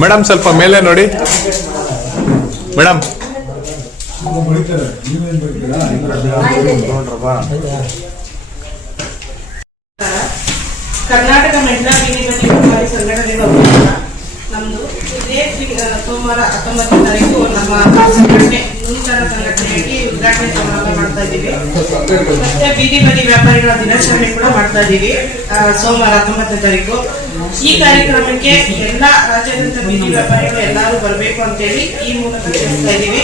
Madam ಸ್ವಲ್ಪ ಮೇಲೆ ನೋಡಿ. ಮೇಡಮ್. ಕರ್ನಾಟಕ ಮಹಿಳಾ ಬೀದಿ ನಮ್ದು ಇದೇ ಸೋಮವಾರ ಹತ್ತೊಂಬತ್ತನೇ ತಾರೀಕು ನಮ್ಮ ಸಂಘಟನೆ, ನೂತನ ಸಂಘಟನೆಯಾಗಿ ಉದ್ಘಾಟನೆ ಸಮಾರಂಭ ಮಾಡ್ತಾ ಇದ್ದೀವಿ. ಮತ್ತೆ ಬೀದಿ ಬದಿ ವ್ಯಾಪಾರಿಗಳ ದಿನಾಚರಣೆ ಕೂಡ ಮಾಡ್ತಾ ಇದ್ದೀವಿ ಸೋಮವಾರ ಹತ್ತೊಂಬತ್ತನೇ ತಾರೀಕು. ಈ ಕಾರ್ಯಕ್ರಮಕ್ಕೆ ಎಲ್ಲಾ ರಾಜ್ಯಾದ್ಯಂತ ಬೀದಿ ವ್ಯಾಪಾರಿಗಳು ಎಲ್ಲರೂ ಬರಬೇಕು ಅಂತೇಳಿ ಈ ಮೂಲಕ ತಿಳಿಸ್ತಾ ಇದ್ದೀವಿ.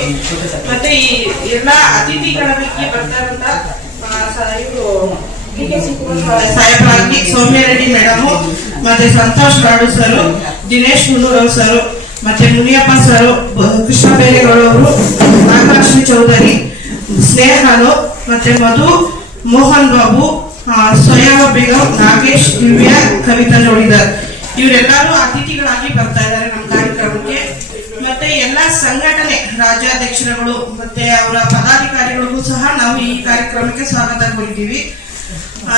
ಮತ್ತೆ ಈ ಎಲ್ಲಾ ಅತಿಥಿಗಳ ಬಗ್ಗೆ ಬರ್ತಾ ಇರುವಂತ ಇವ್ರು ಸಾಹೇಬರಾಗಿ ಸೌಮ್ಯ ರೆಡ್ಡಿ ಮೇಡಮ್, ಮತ್ತೆ ಸಂತೋಷ್ ರಾಡು ಸರ್ ದಿನೇಶ್ ಹುಲ್ಲೂರವ್ ಸರ್ ಮತ್ತೆ ಮುನಿಯಪ್ಪ ಸರ್ ಕೃಷ್ಣ ಬೇರೇಗೌಡ ಅವರು ನಾಗಲಕ್ಷ್ಮಿ ಚೌಧರಿ ಸ್ನೇಹನು ಮತ್ತೆ ಮಧು ಮೋಹನ್ ಬಾಬು ಆ, ಸೋಯಾವ ಬೇಗಂ ನಾಗೇಶ್ ದಿವ್ಯಾ ಕವಿತಾ ನೋಡಿದಾರ್ ಇವರೆಲ್ಲರೂ ಅತಿಥಿಗಳಾಗಿ ಬರ್ತಾ ಇದ್ದಾರೆ ನಮ್ಮ ಕಾರ್ಯಕ್ರಮಕ್ಕೆ. ಮತ್ತೆ ಎಲ್ಲ ಸಂಘಟನೆ ರಾಜ್ಯಾಧ್ಯಕ್ಷರುಗಳು ಮತ್ತೆ ಅವರ ಪದಾಧಿಕಾರಿಗಳಿಗೂ ಸಹ ನಾವು ಈ ಕಾರ್ಯಕ್ರಮಕ್ಕೆ ಸ್ವಾಗತ ಕೋರಿದ್ದೀವಿ.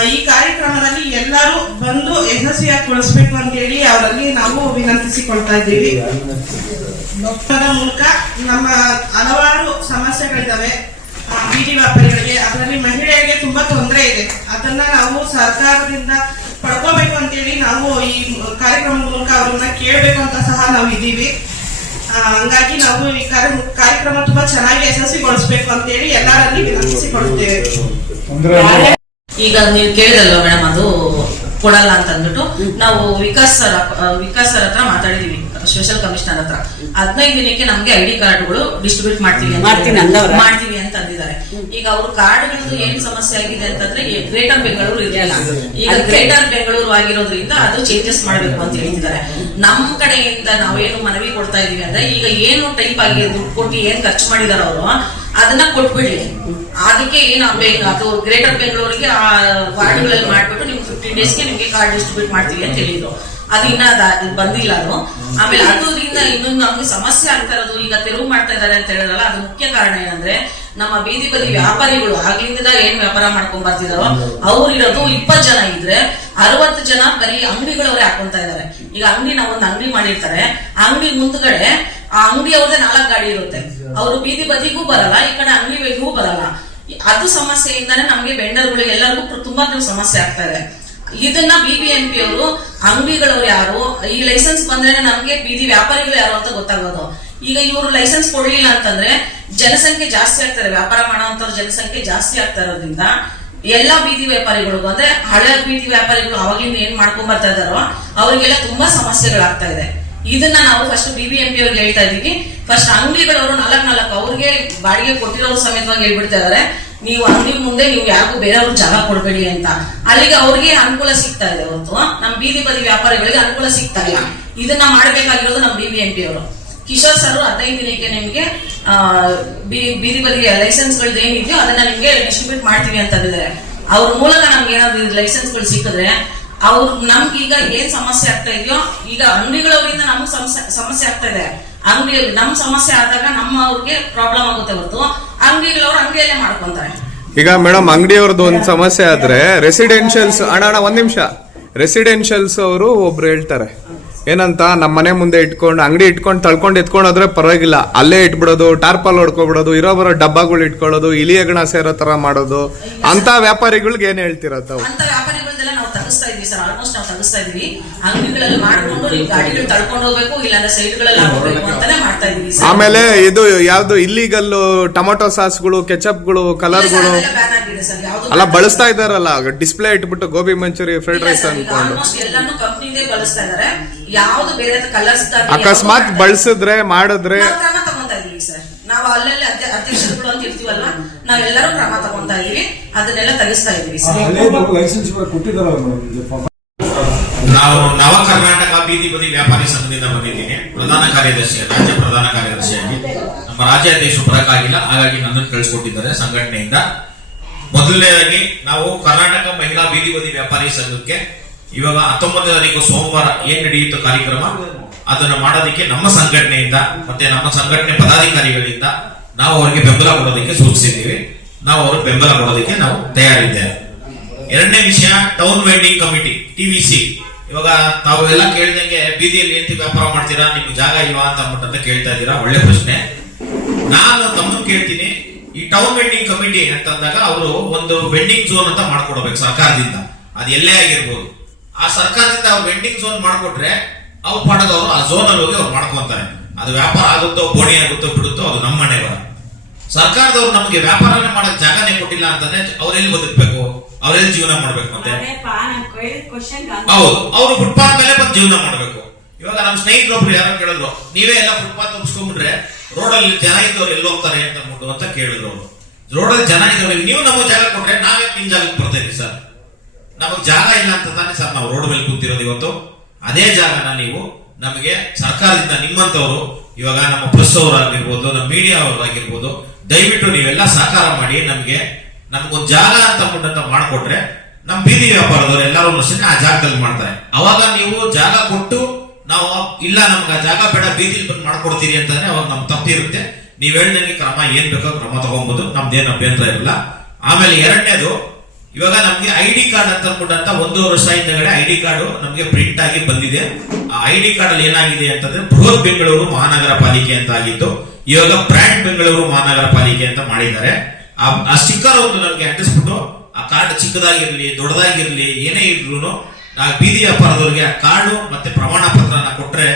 ಈ ಕಾರ್ಯಕ್ರಮದಲ್ಲಿ ಎಲ್ಲರೂ ಬಂದು ಯಶಸ್ವಿಯಾಗಿಗೊಳಿಸ್ಬೇಕು ಅಂತ ಹೇಳಿ ಅವರಲ್ಲಿ ನಾವು ವಿನಂತಿಸಿಕೊಳ್ತಾ ಇದ್ದೀವಿ. ಮೂಲಕ ನಮ್ಮ ಹಲವಾರು ಸಮಸ್ಯೆಗಳಿದ್ದಾವೆ ಬೀದಿ ವ್ಯಾಪಾರಿಗಳಿಗೆ, ಅದರಲ್ಲಿ ಮಹಿಳೆಯರಿಗೆ ತುಂಬಾ ತೊಂದರೆ ಇದೆ. ಅದನ್ನ ನಾವು ಸರ್ಕಾರದಿಂದ ಪಡ್ಕೋಬೇಕು ಅಂತೇಳಿ ನಾವು ಈ ಕಾರ್ಯಕ್ರಮದ ಮೂಲಕ ಅವ್ರನ್ನ ಕೇಳಬೇಕು ಅಂತ ಸಹ ನಾವು ಇದ್ದೀವಿ. ಹಂಗಾಗಿ ನಾವು ಈ ಕಾರ್ಯ- ಕಾರ್ಯಕ್ರಮ ತುಂಬಾ ಚೆನ್ನಾಗಿ ಯಶಸ್ವಿಗೊಳಿಸ್ಬೇಕು ಅಂತೇಳಿ ಎಲ್ಲರಲ್ಲಿ ವಿನಂತಿಸಿಕೊಳ್ತೇವೆ. ಈಗ ನೀವು ಕೇಳಿದಲ್ವ ಮೇಡಮ್ ಅದು ಕೊಡಲ್ಲ ಅಂತ ಅಂದ್ಬಿಟ್ಟು ನಾವು ವಿಕಾಸ್ ಸರ್ ವಿಕಾಸ್ ಸರ್ ಹತ್ರ ಮಾತಾಡಿದೀವಿ ಸ್ಪೆಷಲ್ ಕಮಿಷನರ್ ಹತ್ರ. ಹದಿನೈದು ದಿನಕ್ಕೆ ನಮ್ಗೆ ಐ ಡಿ ಕಾರ್ಡ್ಗಳು ಡಿಸ್ಟ್ರಿಬ್ಯೂಟ್ ಮಾಡ್ತೀವಿ? ಮಾಡ್ತೀವಿ ಅಂತ ಅಂದಿದ್ದಾರೆ. ಈಗ ಅವ್ರ ಕಾರ್ಡ್ಗಳದ್ದು ಏನ್ ಸಮಸ್ಯೆ ಆಗಿದೆ ಅಂತಂದ್ರೆ ಗ್ರೇಟರ್ ಬೆಂಗಳೂರು ಇರಲಿಲ್ಲ. ಈಗ ಗ್ರೇಟರ್ ಬೆಂಗಳೂರು ಆಗಿರೋದ್ರಿಂದ ಅದು ಚೇಂಜಸ್ ಮಾಡ್ಬೇಕು ಅಂತ ಹೇಳ್ತಿದ್ದಾರೆ. ನಮ್ ಕಡೆಯಿಂದ ನಾವೇನು ಮನವಿ ಕೊಡ್ತಾ ಇದೀವಿ ಅಂದ್ರೆ ಈಗ ಏನು ಟೈಪ್ ಆಗಿ ದುಡ್ಡು ಕೊಟ್ಟು ಏನ್ ಖರ್ಚು ಮಾಡಿದಾರ ಅವರು ಅದನ್ನ ಕೊಟ್ಬಿಡ್ಲಿ. ಅದಕ್ಕೆ ಏನು ಬೆ- ಅದು ಗ್ರೇಟರ್ ಬೆಂಗಳೂರಿಗೆ ಆ ವಾರ್ಡ್ಗಳಲ್ಲಿ ಮಾಡ್ಬಿಟ್ಟು ನಿಮ್ಗೆ ಫಿಫ್ಟೀನ್ ಡೇಸ್ಗೆ ನಿಮ್ಗೆ ಕಾರ್ಡ್ ಡಿಸ್ಟ್ರಿಬ್ಯೂಟ್ ಮಾಡ್ತೀವಿ ಅಂತ ಹೇಳಿದ್ರು. ಅದು ಇನ್ನ ಅದು ಬಂದಿಲ್ಲ ಅದು. ಆಮೇಲೆ ಅದರಿಂದ ಇನ್ನೊಂದು ನಮ್ಗೆ ಸಮಸ್ಯೆ ಆಗ್ತಾ ಇರೋದು, ಈಗ ತೆರವು ಮಾಡ್ತಾ ಇದಾರೆ ಅಂತ ಹೇಳಿದ್ರಲ್ಲ, ಅದು ಮುಖ್ಯ ಕಾರಣ ಏನಂದ್ರೆ, ನಮ್ಮ ಬೀದಿ ಬದಿ ವ್ಯಾಪಾರಿಗಳು ಆಗ್ಲಿಂದ ಏನ್ ವ್ಯಾಪಾರ ಮಾಡ್ಕೊಂಡ್ ಬರ್ತಿದಾರೋ, ಅವ್ರಿರೋದು ಇಪ್ಪತ್ ಜನ ಇದ್ರೆ, ಅರವತ್ತು ಜನ ಬರೀ ಅಂಗಡಿಗಳವರೇ ಹಾಕೊಂತ ಇದಾರೆ. ಈಗ ಅಂಗಡಿ ನಾವು ಒಂದು ಅಂಗಡಿ ಮಾಡಿರ್ತಾರೆ, ಅಂಗಡಿ ಮುಂದ್ಗಡೆ ಆ ಅಂಗಡಿ ಅವ್ರದೇ ನಾಲ್ಕು ಗಾಡಿ ಇರುತ್ತೆ. ಅವರು ಬೀದಿ ಬದಿಗೂ ಬರಲ್ಲ ಈ ಕಡೆ ಅಂಗಡಿ ಬರಲ್ಲ. ಅದು ಸಮಸ್ಯೆಯಿಂದಾನೆ ನಮಗೆ ಬೆಂಡರ್ಗಳು ಎಲ್ಲರಿಗೂ ತುಂಬಾ ಸಮಸ್ಯೆ ಆಗ್ತಾ ಇದೆ. ಇದನ್ನ ಪಿ ಅವರು ಅಂಗಡಿಗಳವ್ರು ಯಾರು ಈ ಲೈಸೆನ್ಸ್ ಬಂದ್ರೆ ನಮ್ಗೆ ಬೀದಿ ವ್ಯಾಪಾರಿಗಳು ಯಾರು ಅಂತ ಗೊತ್ತಾಗೋದು. ಈಗ ಇವರು ಲೈಸೆನ್ಸ್ ಕೊಡ್ಲಿಲ್ಲ ಅಂತಂದ್ರೆ ಜನಸಂಖ್ಯೆ ಜಾಸ್ತಿ ಆಗ್ತಾರೆ ವ್ಯಾಪಾರ ಮಾಡುವಂತವ್ರ ಜನಸಂಖ್ಯೆ ಜಾಸ್ತಿ ಆಗ್ತಾ ಇರೋದ್ರಿಂದ ಎಲ್ಲಾ ಬೀದಿ ವ್ಯಾಪಾರಿಗಳಿಗೂ ಅಂದ್ರೆ ಹಳೆ ಬೀದಿ ವ್ಯಾಪಾರಿಗಳು ಅವಾಗಿಂದ ಏನ್ ಮಾಡ್ಕೊಂಡ್ ಬರ್ತಾ ಇದಾರೋ ಅವರಿಗೆಲ್ಲ ತುಂಬಾ ಸಮಸ್ಯೆಗಳಾಗ್ತಾ ಇದೆ. ಇದನ್ನ ನಾವು ಫಸ್ಟ್ ಬಿಬಿಎಂಪಿ ಅವ್ರಿಗೆ ಹೇಳ್ತಾ ಇದೀವಿ ಫಸ್ಟ್ ಅಂಗಡಿಗಳವರು ನಾಲ್ಕ್ ನಾಲ್ಕು ಅವ್ರಿಗೆ ಬಾಡಿಗೆ ಕೊಟ್ಟಿರೋರು ಸಮೇತವಾಗಿ ಹೇಳ್ಬಿಡ್ತಾ ಇದಾರೆ. ನೀವು ಅಂಗಡಿ ಮುಂದೆ ನೀವು ಯಾರಿಗೂ ಬೇರೆಯವ್ರಿಗೆ ಜಾಗ ಕೊಡ್ಬೇಡಿ ಅಂತ. ಅಲ್ಲಿಗೆ ಅವ್ರಿಗೆ ಅನುಕೂಲ ಸಿಗ್ತಾ ಇದೆ ಅವತ್ತು ನಮ್ ಬೀದಿ ಬದಿ ವ್ಯಾಪಾರಿಗಳಿಗೆ ಅನುಕೂಲ ಸಿಗ್ತಾ ಇಲ್ಲ. ಇದನ್ನ ಮಾಡ್ಬೇಕಾಗಿರೋದು ನಮ್ ಪಿ ಅವರು. ಕಿಶೋರ್ ಸರ್ ಹದಿನೈದು ದಿನಕ್ಕೆ ನಿಮ್ಗೆ ಬೀ- ಬೀದಿ ಬದಿ ಲೈಸೆನ್ಸ್ಗಳು ಏನಿದೆಯೋ ಅದನ್ನ ನಿಮ್ಗೆ ಡಿಸ್ಟ್ರಿಬ್ಯೂಟ್ ಮಾಡ್ತೀವಿ ಅಂತ ಅಂದಿದ್ದಾರೆ. ಅವ್ರ ಮೂಲಕ ನಮ್ಗೆ ಏನಾದ್ರು ಲೈಸೆನ್ಸ್ಗಳು ಸಿಕ್ಕಿದ್ರೆ ಅವ್ರು ನಮ್ಗೆ ಈಗ ಏನ್ ಸಮಸ್ಯೆ ಆಗ್ತಾ ಇದೆಯೋ ಈಗ ಅಂಗಡಿಗಳವರಿಂದ ನಮಗ್ ಸಮಸ್ಯೆ ಆಗ್ತಾ ಇದೆ. ಅಂಗಡಿಯಲ್ಲಿ ನಮ್ ಸಮಸ್ಯೆ ಆದಾಗ ನಮ್ಮ ಅವ್ರಿಗೆ ಪ್ರಾಬ್ಲಮ್ ಆಗುತ್ತೆ ಹೊರತು. ಅಂಗಡಿಗಳವ್ರು ಅಂಗಡಿಯಲ್ಲೇ ಮಾಡ್ಕೊಂತಾರೆ. ಈಗ ಮೇಡಮ್ ಅಂಗಡಿಯವ್ರದ್ದು ಒಂದು ಸಮಸ್ಯೆ ಆದ್ರೆ ರೆಸಿಡೆನ್ಷಿಯಲ್ಸ್ ಅಣ್ಣ ಅಣ್ಣ ಒಂದ್ ನಿಮಿಷ. ರೆಸಿಡೆನ್ಷಿಯಲ್ಸ್ ಅವರು ಒಬ್ರು ಹೇಳ್ತಾರೆ ಏನಂತ ನಮ್ಮ ಮನೆ ಮುಂದೆ ಇಟ್ಕೊಂಡು ಅಂಗಡಿ ಇಟ್ಕೊಂಡು ತಳ್ಕೊಂಡು ಎತ್ಕೊಂಡು ಹೋದ್ರೆ ಪರವಾಗಿಲ್ಲ. ಅಲ್ಲೇ ಇಟ್ಬಿಡೋದು ಟಾರ್ಪಲ್ ಹೊಡ್ಕೊಬಿಡೋದು ಇರೋ ಬರೋ ಡಬ್ಬಾಗಳು ಇಟ್ಕೊಳ್ಳೋದು ಇಲಿಯಗಣ ಸೇರೋ ತರ ಮಾಡೋದು. ಅಂತ ವ್ಯಾಪಾರಿಗಳಿಗೆ ಏನ್ ಹೇಳ್ತೀರ ತಾವು ಇದ್ವಿ ತಗಿಸ್ತಾ ಇದೀವಿ ಸರ್. ಆಲ್ಮೋಸ್ಟ್ ನಾವು ತಗಿಸ್ತಾ ಇದೀವಿ. ಅಂಗಡಿಗಳಲ್ಲಿ ಮಾಡ್ಕೊಂಡು ನೀವು ಗಾಡಿಗಳು ತಳ್ಕೊಂಡು ಹೋಗ್ಬೇಕು ಇಲ್ಲಾಂದ್ರೆ ಸೈಡ್ಗಳಲ್ಲಿ ಹಾಕೋಬೇಕು ಅಂತಾನೆ ಮಾಡ್ತಾ ಇದೀವಿ ಆಮೇಲೆ ಇದು ಯಾವ್ದು ಇಲ್ಲಿಗಲ್ ಟೊಮೊಟೊ ಸಾಸ್ಗಳು ಕೆಚಪ್ಗಳು ಕಲರ್ಗಳು ಗಳು? Colour sir. ಯಾವ್ದು ಅಲ್ಲ ಬಳಸ್ತಾ ಇದಾರಲ್ಲ ಡಿಸ್ಪ್ಲೇ ಇಟ್ಬಿಟ್ಟು ಗೋಬಿ ಮಂಚೂರಿ ಫ್ರೈಡ್ ರೈಸ್ ಅನ್ಕೊಂಡು. ಆಲ್ಮೋಸ್ಟ್ ಎಲ್ಲಾನು ಕಂಪ್ನಿದೇ ಬಳಸ್ತಾ ಇದಾರೆ. ಯಾವ್ದು ಬೇರೆ ಕಲರ್ಸ್ ಅಕಸ್ಮಾತ್ ಬಳಸಿದ್ರೆ ಮಾಡಿದ್ರೆ ಸರ್. ನಾವು ಅಲ್ಲೆಲ್ಲ ಅಧ್ಯ- ಅಧ್ಯಕ್ಷರುಗಳು ಅಂತ ಇರ್ತೀವಲ್ಲ ನಾವೆಲ್ಲರೂ ಕ್ರಮ ತಗೊಂತಾ ಇದೀವಿ ಅದನ್ನೆಲ್ಲ ತಗಿಸ್ತಾ ಇದೀವಿ ನಾವು ನವ ಕರ್ನಾಟಕ ಬೀದಿ ಬದಿ ವ್ಯಾಪಾರಿ ಸಂಘದಿಂದ ಬಂದಿದ್ದೀನಿ. ಪ್ರಧಾನ ಕಾರ್ಯದರ್ಶಿ ರಾಜ್ಯ ಪ್ರಧಾನ ಕಾರ್ಯದರ್ಶಿಯಾಗಿ ನಮ್ಮ ರಾಜ್ಯಾಧ್ಯಕ್ಷರು ಬರಕ್ಕಾಗಿಲ್ಲ ಹಾಗಾಗಿ ನನ್ನನ್ನು ಕಳಿಸ್ಕೊಟ್ಟಿದ್ದಾರೆ ಸಂಘಟನೆಯಿಂದ. ಮೊದಲನೇದಾಗಿ ನಾವು ಕರ್ನಾಟಕ ಮಹಿಳಾ ಬೀದಿ ಬದಿ ವ್ಯಾಪಾರಿ ಸಂಘಕ್ಕೆ ಇವಾಗ ಹತ್ತೊಂಬತ್ತನೇ ತಾರೀಕು ಸೋಮವಾರ ಏನ್ ನಡೆಯುತ್ತೋ ಕಾರ್ಯಕ್ರಮ? ಅದನ್ನ ಮಾಡೋದಕ್ಕೆ ನಮ್ಮ ಸಂಘಟನೆಯಿಂದ ಮತ್ತೆ ನಮ್ಮ ಸಂಘಟನೆ ಪದಾಧಿಕಾರಿಗಳಿಂದ ನಾವು ಅವರಿಗೆ ಬೆಂಬಲ ಕೊಡೋದಕ್ಕೆ ಸೂಚಿಸಿದ್ದೀವಿ. ನಾವು ಅವರು ಬೆಂಬಲ ಕೊಡೋದಕ್ಕೆ ನಾವು ತಯಾರಿದ್ದೇವೆ. ಎರಡನೇ ವಿಷಯ ಟೌನ್ ವೆಂಡಿಂಗ್ ಕಮಿಟಿ ಟಿವಿಸಿ ಇವಾಗ ತಾವು ಎಲ್ಲ ಕೇಳಿದಂಗೆ ಬೀದಿಯಲ್ಲಿ ಎಂತ ವ್ಯಾಪಾರ ಮಾಡ್ತೀರಾ, ನಿಮ್ಗೆ ಜಾಗ ಇಲ್ವಾ ಅಂತ ಅಂದ್ಬಿಟ್ಟಂತ ಕೇಳ್ತಾ ಇದ್ದೀರಾ? ಒಳ್ಳೆ ಪ್ರಶ್ನೆ. ನಾನು ತಮ್ಮನ್ ಕೇಳ್ತೀನಿ, ಈ ಟೌನ್ ವೆಂಡಿಂಗ್ ಕಮಿಟಿ ಅಂತಂದಾಗ ಅವರು ಒಂದು ವೆಂಡಿಂಗ್ ಝೋನ್ ಅಂತ ಮಾಡ್ಕೊಡ್ಬೇಕು ಸರ್ಕಾರದಿಂದ. ಅದು ಎಲ್ಲೇ ಆಗಿರ್ಬೋದು. ಆ ಸರ್ಕಾರದಿಂದ ವೆಂಡಿಂಗ್ ಝೋನ್ ಮಾಡಿಕೊಟ್ರೆ ಅವ್ರ ಪಾಠದವರು ಆ ಝೋನ್ ಅಲ್ಲಿ ಹೋಗಿ ಅವ್ರು ಮಾಡ್ಕೊಂತಾರೆ. ಅದು ವ್ಯಾಪಾರ ಆಗುತ್ತೋ ಬೋಣಿ ಆಗುತ್ತೋ ಬಿಡುತ್ತೋ ಅದು ನಮ್ಮ ಮನೆ ಬರ ಸರ್ಕಾರದವ್ರು ನಮ್ಗೆ ವ್ಯಾಪಾರನೇ ಮಾಡಕ್ ಜಾಗನೇ ಕೊಟ್ಟಿಲ್ಲ ಅಂತಂದ್ರೆ ಅವ್ರೆಲ್ಲಿ ಬದುಕ್ಬೇಕು? ಅವ್ರೆಲ್ಲಿ ಜೀವನ ಮಾಡ್ಬೇಕು ಮತ್ತೆ? ಹೌದು ಅವರು ಫುಟ್ಪಾತ್ ಮೇಲೆ ಬಂದು ಜೀವನ ಮಾಡ್ಬೇಕು. ಇವಾಗ ನಮ್ಮ ಸ್ನೇಹಿತರೊಬ್ರು ಯಾರೋ ಕೇಳಿದ್ರು ನೀವೇ ಎಲ್ಲ ಫುಟ್ಪಾತ್ ತುಂಬಿಸ್ಕೊಂಡ್ಬಿಟ್ರೆ ರೋಡ್ ಅಲ್ಲಿ ಜನ ಇದ್ದವ್ರು ಎಲ್ಲಿ ಹೋಗ್ತಾರೆ ಅಂತ ಅಂತ ಕೇಳಿದ್ರು ಅವರು. ರೋಡಲ್ಲಿ ಜನ ಇದ್ದವ್ರಿಗೆ ನೀವು ನಮ್ಮ ಜಾಗ ಕೊಟ್ರೆ ನಾವೇ ನಿಮ್ ಜಾಗಕ್ಕೆ ನಮಗ್ ಜಾಗ ಇಲ್ಲ ಅಂತ ತಾನೆ ಸರ್ ನಾವು ರೋಡ್ ಮೇಲೆ ಕೂತಿರೋದು ಇವತ್ತು. ಅದೇ ಜಾಗನ ನೀವು ನಮಗೆ ಸರ್ಕಾರದಿಂದ ನಿಮ್ಮಂತವರು, ಇವಾಗ ನಮ್ಮ ಪ್ರೆಸ್ ಅವರಾಗಿರ್ಬೋದು, ನಮ್ಮ ಮೀಡಿಯಾ ಅವರಾಗಿರ್ಬೋದು, ದಯವಿಟ್ಟು ನೀವೆಲ್ಲ ಸಹಕಾರ ಮಾಡಿ ನಮಗೆ ನಮ್ಗೊಂದು ಜಾಗ ಅಂತ ಕೊಟ್ಟಂತ ಮಾಡಿಕೊಟ್ರೆ ನಮ್ಮ ಬೀದಿ ವ್ಯಾಪಾರದವರು ಎಲ್ಲರೂ ಆ ಜಾಗದಲ್ಲಿ ಮಾಡ್ತಾರೆ. ಅವಾಗ ನೀವು ಜಾಗ ಕೊಟ್ಟು ನಾವು ಇಲ್ಲ ನಮ್ಗೆ ಆ ಜಾಗ ಬೇಡ, ಬೀದಿಲಿ ಬಂದು ಮಾಡ್ಕೊಡ್ತೀರಿ ಅಂತಂದ್ರೆ ಅವಾಗ ನಮ್ ತಪ್ಪಿರುತ್ತೆ ನೀವ್ ಹೇಳಿದಂಗೆ ಕ್ರಮ ಏನ್ ಬೇಕೋ ಕ್ರಮ ತಗೊಬಹುದು ನಮ್ದೇನು ಅಭ್ಯಂತರ ಇರಲ್ಲ. ಆಮೇಲೆ ಎರಡನೇದು ಇವಾಗ ನಮ್ಗೆ ಐ ಡಿ ಕಾರ್ಡ್ ಅಂತ ಕೊಟ್ಟಂತ ಒಂದು ವರ್ಷ ಹಿಂದಗಡೆ ಐ ಡಿ ಕಾರ್ಡ್ ನಮ್ಗೆ ಪ್ರಿಂಟ್ ಆಗಿ ಬಂದಿದೆ. ಆ ಐ ಡಿ ಕಾರ್ಡ್ ಅಲ್ಲಿ ಏನಾಗಿದೆ ಅಂತಂದ್ರೆ ಬೃಹತ್ ಬೆಂಗಳೂರು ಮಹಾನಗರ ಪಾಲಿಕೆ ಅಂತ ಆಗಿತ್ತು ಇವಾಗ ಬ್ರ್ಯಾಂಡ್ ಬೆಂಗಳೂರು ಮಹಾನಗರ ಪಾಲಿಕೆ ಅಂತ ಮಾಡಿದ್ದಾರೆ. ಆ ಸ್ಟಿಕ್ಕರ್ ಒಂದು ನಮ್ಗೆ ಅಂಟಿಸ್ಬಿಟ್ಟು, ಆ ಕಾರ್ಡ್ ಚಿಕ್ಕದಾಗಿರ್ಲಿ, ದೊಡ್ಡದಾಗಿರ್ಲಿ, ಏನೇ ಇದ್ರು ಆ ಬೀದಿ ವ್ಯಾಪಾರದವ್ರಿಗೆ ಆ ಕಾರ್ಡು ಮತ್ತೆ ಪ್ರಮಾಣ ಪತ್ರನ ಕೊಟ್ರೆ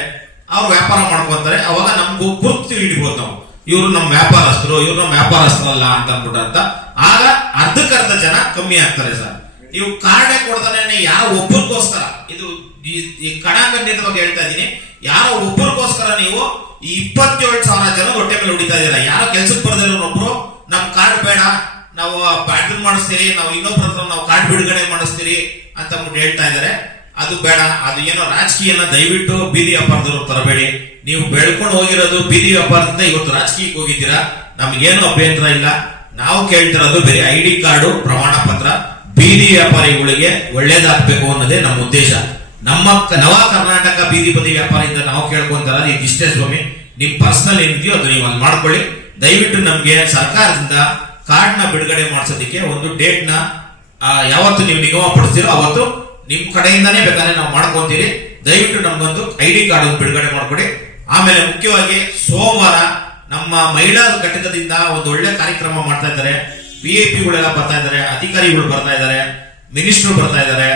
ಅವ್ರು ವ್ಯಾಪಾರ ಮಾಡ್ಕೊತಾರೆ. ಅವಾಗ ನಮ್ಗೂ ಗುರುತು ಹಿಡಿಬೋದು ನಾವು. ಇವ್ರು ನಮ್ಮ ವ್ಯಾಪಾರಸ್ಥರು, ಇವ್ರು ನಮ್ಮ ವ್ಯಾಪಾರಸ್ಥರಲ್ಲ ಅಂತ ಅಂದ್ಬಿಟ್ಟು ಅಂತ ಆಗ ಅರ್ಧಕ್ಕರ್ಧ ಜನ ಕಮ್ಮಿ ಆಗ್ತಾರೆ ಸರ್. ನೀವು ಕಾರಣ ಕೊಡ್ತಾನೆ ಯಾವ ಒಬ್ಬರಿಗೋಸ್ಕರ? ಇದು ಕಡಾಖಂಡಿತವಾಗಿ ಹೇಳ್ತಾ ಇದ್ದೀನಿ. ಯಾರೋ ಒಬ್ಬರಿಗೋಸ್ಕರ ನೀವು ಈ ಇಪ್ಪತ್ತೇಳು ಸಾವಿರ ಜನ ಹೊಟ್ಟೆ ಮೇಲೆ ಹೊಡಿತಾ ಇದ್ದೀರಾ? ಯಾರೋ ಕೆಲ್ಸಕ್ಕೆ ಬರ್ದಿರೋನೊಬ್ರು ನಮ್ ಕಾರ್ಡ್ ಬೇಡ, ನಾವು ಪ್ಯಾಟರ್ನ್ ಮಾಡಿಸ್ತೀರಿ, ನಾವು ಇನ್ನೊಬ್ರ ಹತ್ರ ನಾವು ಕಾರ್ಡ್ ಬಿಡುಗಡೆ ಮಾಡಿಸ್ತೀರಿ ಅಂತ ಅಂದ್ಬಿಟ್ಟು ಹೇಳ್ತಾ ಇದಾರೆ ಅದು ಬೇಡ, ಅದು ಏನೋ ರಾಜಕೀಯನ ದಯವಿಟ್ಟು ಬೀದಿ ವ್ಯಾಪಾರದವ್ರು ತರಬೇಡಿ ನೀವು ಬೆಳ್ಕೊಂಡು ಹೋಗಿರೋದು ಬೀದಿ ವ್ಯಾಪಾರದಿಂದ ಇವತ್ತು ರಾಜಕೀಯಕ್ಕೆ ಹೋಗಿದ್ದೀರಾ? ನಮ್ಗೇನು ಅಭ್ಯಂತರ ಇಲ್ಲ. ನಾವು ಕೇಳ್ತಿರೋದು ಬೇರೆ ಐ ಡಿ ಕಾರ್ಡು ಪ್ರಮಾಣ ಪತ್ರ, ಬೀದಿ ವ್ಯಾಪಾರಿಗಳಿಗೆ ಒಳ್ಳೇದಾಗಬೇಕು ಅನ್ನೋದೇ ನಮ್ಮ ಉದ್ದೇಶ. ನಮ್ಮ ನವ ಕರ್ನಾಟಕ ಬೀದಿ ಬದಿ ವ್ಯಾಪಾರಿಯಿಂದ ನಾವು ಕೇಳ್ಕೊಂತಾರ ಇಷ್ಟೇ ಸ್ವಾಮಿ. ನಿಮ್ ಪರ್ಸನಲ್ ಏನಿದೆಯೋ ಅದು ನೀವು ಅಲ್ಲಿ ಮಾಡ್ಕೊಳ್ಳಿ. ದಯವಿಟ್ಟು ನಮ್ಗೆ ಸರ್ಕಾರದಿಂದ ಕಾರ್ಡ್ನ ಬಿಡುಗಡೆ ಮಾಡಿಸೋದಕ್ಕೆ ಒಂದು ಡೇಟ್ನ ಯಾವತ್ತು ನೀವು ನಿಗಮ ಪಡಿಸ್ತೀರೋ ಅವತ್ತು ನಿಮ್ ಕಡೆಯಿಂದಾನೇ ಬೇಕಾದ್ರೆ ನಾವು ಮಾಡ್ಕೊಂತೀರಿ. ದಯವಿಟ್ಟು ನಮ್ಗೊಂದು ಐ ಡಿ ಕಾರ್ಡ್ ಬಿಡುಗಡೆ ಮಾಡ್ಕೊಡಿ. ಆಮೇಲೆ ಮುಖ್ಯವಾಗಿ ಸೋಮವಾರ ನಮ್ಮ ಮಹಿಳಾ ಘಟಕದಿಂದ ಒಂದು ಒಳ್ಳೆ ಕಾರ್ಯಕ್ರಮ ಮಾಡ್ತಾ ಇದ್ದಾರೆ. ಪಿ ಎ ಪಿಗಳೆಲ್ಲ ಬರ್ತಾ ಇದ್ದಾರೆ, ಅಧಿಕಾರಿಗಳು ಬರ್ತಾ ಇದ್ದಾರೆ, ಮಿನಿಸ್ಟರ್ ಬರ್ತಾ ಇದ್ದಾರೆ,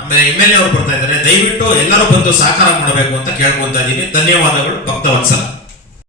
ಆಮೇಲೆ ಎಂ ಎಲ್ ಎ ಅವರು ಬರ್ತಾ ಇದ್ದಾರೆ. ದಯವಿಟ್ಟು ಎಲ್ಲರೂ ಬಂದು ಸಹಕಾರ ಮಾಡಬೇಕು ಅಂತ ಕೇಳ್ಕೊಂತ ಇದ್ದೀನಿ. ಧನ್ಯವಾದಗಳು ಭಕ್ತ ವತ್ಸಲ